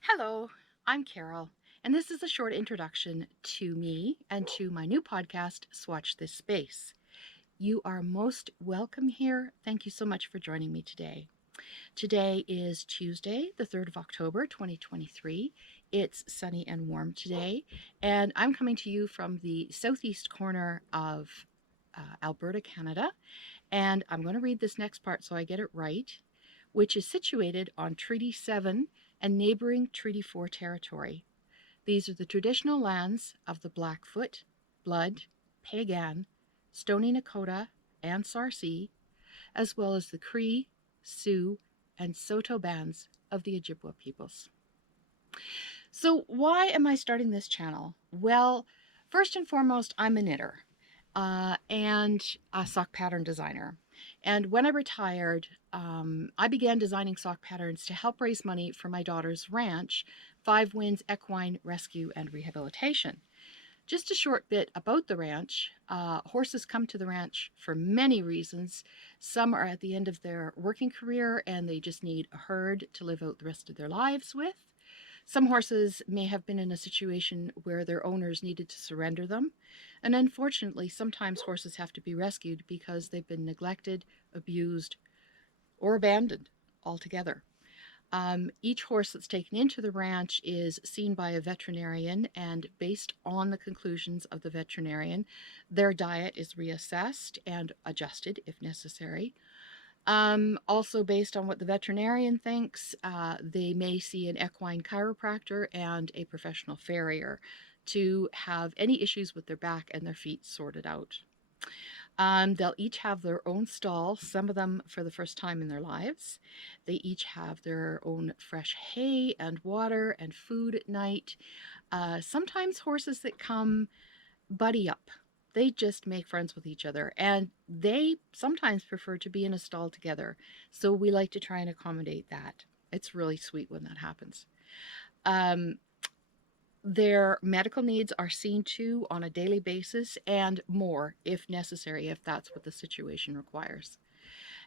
Hello, I'm Carol, and this is a short introduction to me and to my new podcast, Swatch This Space. You are most welcome here. Thank you so much for joining me today. Today is Tuesday, the 3rd of October, 2023. It's sunny and warm today, and I'm coming to you from the southeast corner of Alberta, Canada, and I'm going to read this next part so I get it right, which is situated on Treaty 7 and neighboring Treaty 4 territory. These are the traditional lands of the Blackfoot, Blood, Piegan, Stoney Nakoda, and Sarcee, as well as the Cree, Sioux, and Saulteaux bands of the Ojibwa peoples. So why am I starting this channel? Well, first and foremost, I'm a knitter and a sock pattern designer. And when I retired, I began designing sock patterns to help raise money for my daughter's ranch, Five Winds Equine Rescue and Rehabilitation. Just a short bit about the ranch. Horses come to the ranch for many reasons. Some are at the end of their working career and they just need a herd to live out the rest of their lives with. Some horses may have been in a situation where their owners needed to surrender them. And unfortunately, sometimes horses have to be rescued because they've been neglected, abused, or abandoned altogether. Each horse that's taken into the ranch is seen by a veterinarian, and based on the conclusions of the veterinarian, their diet is reassessed and adjusted if necessary. Also based on what the veterinarian thinks, they may see an equine chiropractor and a professional farrier to have any issues with their back and their feet sorted out. They'll each have their own stall, some of them for the first time in their lives. They each have their own fresh hay and water and food at night. Sometimes horses that come buddy up. They just make friends with each other, and they sometimes prefer to be in a stall together. So we like to try and accommodate that. It's really sweet when that happens. Their medical needs are seen to on a daily basis and more if necessary, if that's what the situation requires.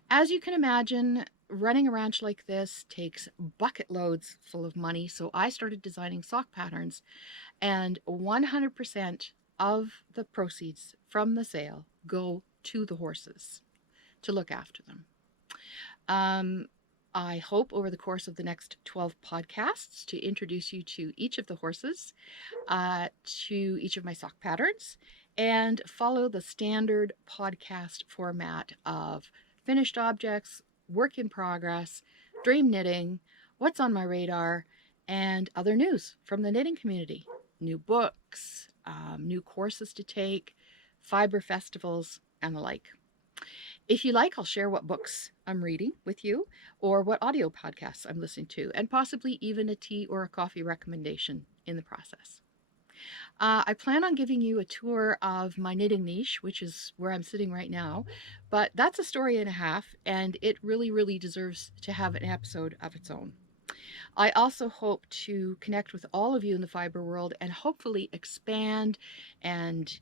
As you can imagine, running a ranch like this takes bucket loads full of money, so I started designing sock patterns, and 100% of the proceeds from the sale go to the horses to look after them. I hope over the course of the next 12 podcasts to introduce you to each of the horses, to each of my sock patterns, and follow the standard podcast format of finished objects, work in progress, dream knitting, what's on my radar, and other news from the knitting community. New books, new courses to take, Fibre festivals, and the like. If you like, I'll share what books I'm reading with you or what audio podcasts I'm listening to, and possibly even a tea or a coffee recommendation in the process. I plan on giving you a tour of my knitting niche, which is where I'm sitting right now, but that's a story and a half, and it really, really deserves to have an episode of its own. I also hope to connect with all of you in the fiber world and hopefully expand and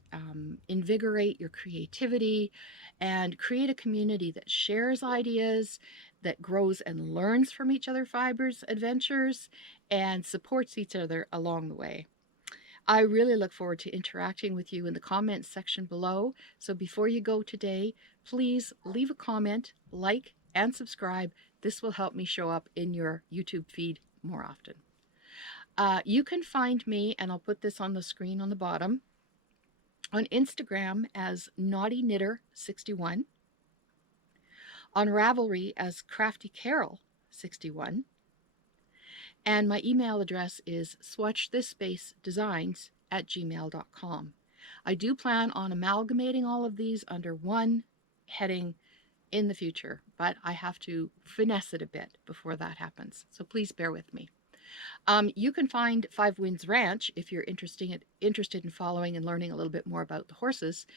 invigorate your creativity and create a community that shares ideas, that grows and learns from each other fibers adventures, and supports each other along the way. I really look forward to interacting with you in the comments section below. So before you go today, please leave a comment, like, and subscribe. This will help me show up in your YouTube feed more often. You can find me, and I'll put this on the screen on the bottom, on Instagram as Naughty Knitter 61, on Ravelry as Crafty Carol 61, and my email address is swatchthisSpaceDesigns@gmail.com. I do plan on amalgamating all of these under one heading in the future, but I have to finesse it a bit before that happens. So please bear with me. You can find Five Winds Ranch if you're interested in following and learning a little bit more about the horses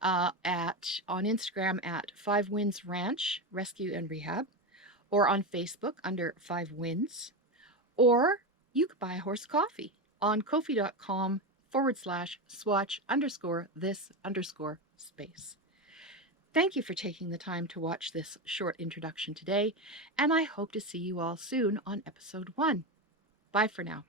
on Instagram at Five Winds Ranch Rescue and Rehab, or on Facebook under Five Winds, or you could buy a horse coffee on ko-fi.com/ /swatch_this_space. Thank you for taking the time to watch this short introduction today, and I hope to see you all soon on episode 1. Bye for now.